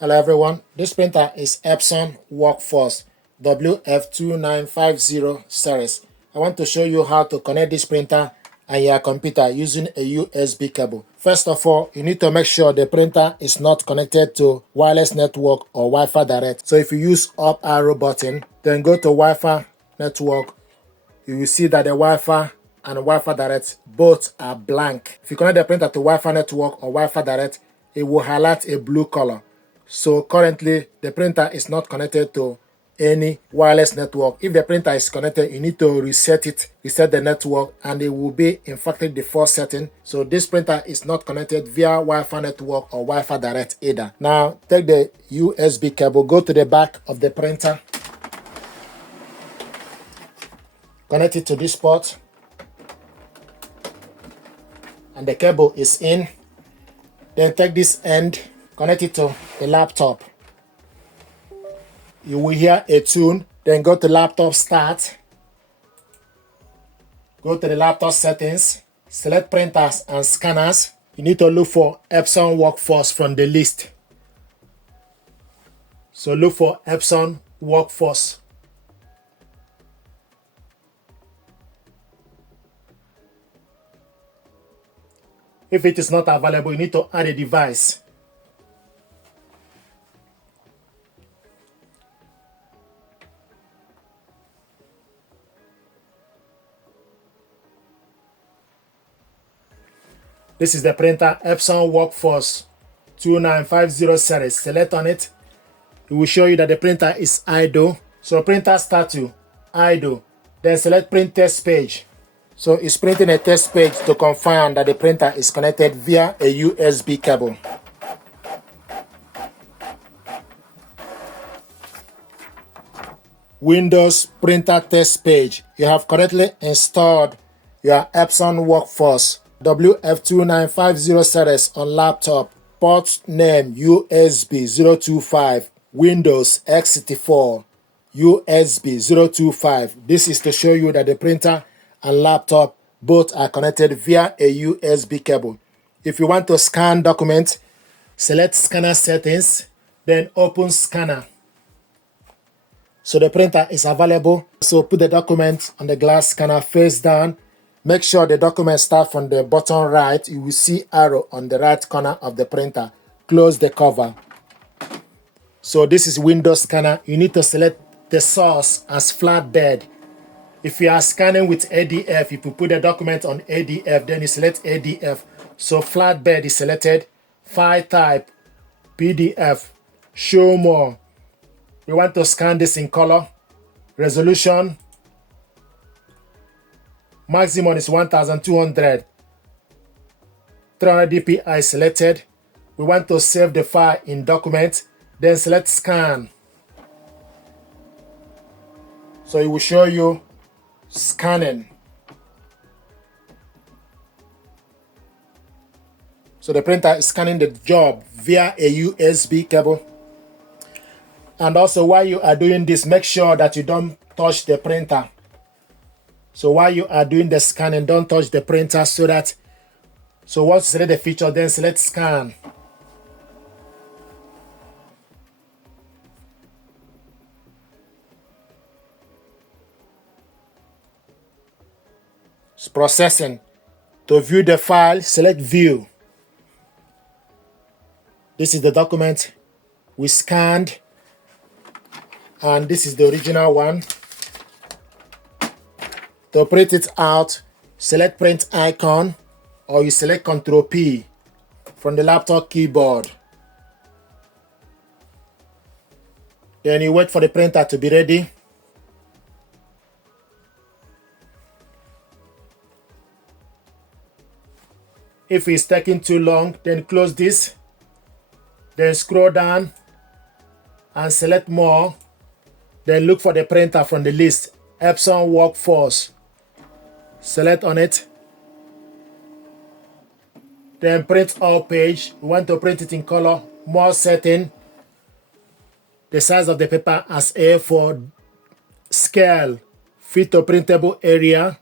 Hello everyone, this printer is Epson Workforce WF-2950 series. I want to show you how to connect this printer and your computer using a USB cable. First of all, you need to make sure the printer is not connected to wireless network or Wi-Fi direct. So if you use up arrow button, then go to Wi-Fi network, you will see that the Wi-Fi and Wi-Fi direct both are blank. If you connect the printer to Wi-Fi network or Wi-Fi direct, it will highlight a blue color. So currently, the printer is not connected to any wireless network. If the printer is connected, you need to reset it, reset the network, and it will be in factory default setting. So this printer is not connected via Wi-Fi network or Wi-Fi direct either. Now, take the USB cable, go to the back of the printer, connect it to this port, and the cable is in. Then take this end, connect it to the laptop. You will hear a tune, then go to laptop start, go to the laptop settings, select printers and scanners. You need to look for Epson Workforce from the list. So look for Epson Workforce. If it is not available, you need to add a device. This is the printer Epson Workforce 2950 series. Select on it. It will show you that the printer is idle. So printer start to idle. Then select print test page. So it's printing a test page to confirm that the printer is connected via a USB cable. Windows printer test page. You have correctly installed your Epson Workforce WF-2950 series on laptop. Port name USB 025, Windows x64, USB 025. This is to show you that the printer and laptop both are connected via a USB cable. If you want to scan document, select scanner settings, then open scanner. So the printer is available. So put the document on the glass scanner face down. Make sure the document starts from the bottom right. You will see arrow on the right corner of the printer. Close the cover. So this is Windows scanner. You need to select the source as flatbed. If you are scanning with ADF, if you put the document on ADF, then you select ADF. So flatbed is selected. File type, PDF, show more. We want to scan this in color. Resolution, maximum is 1200. 300 dpi selected. We want to save the file in document. Then select scan. So it will show you scanning. So the printer is scanning the job via a USB cable. And also while you are doing this, make sure that you don't touch the printer. So while you are doing the scanning, don't touch the printer so once you select the feature, then select scan. It's processing. To view the file, select view. This is the document we scanned, and this is the original one. To print it out, select print icon, or you select Ctrl P from the laptop keyboard. Then you wait for the printer to be ready. If it's taking too long, then close this. Then scroll down and select more. Then look for the printer from the list, Epson Workforce. Select on it. Then print all page. We want to print it in color. More setting. The size of the paper as A4. Scale. Fit to printable area.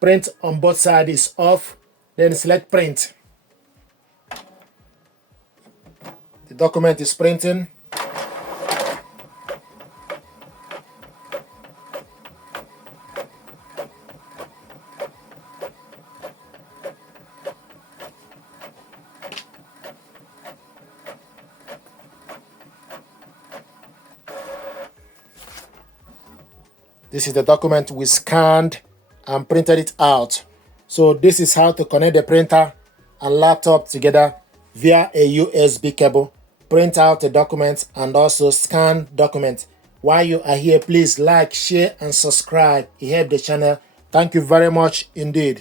Print on both sides is off. Then select print. The document is printing. This is the document we scanned and printed it out. So this is how to connect the printer and laptop together via a USB cable, print out the document and also scan document. While you are here, please like, share and subscribe. It helps the channel. Thank you very much indeed.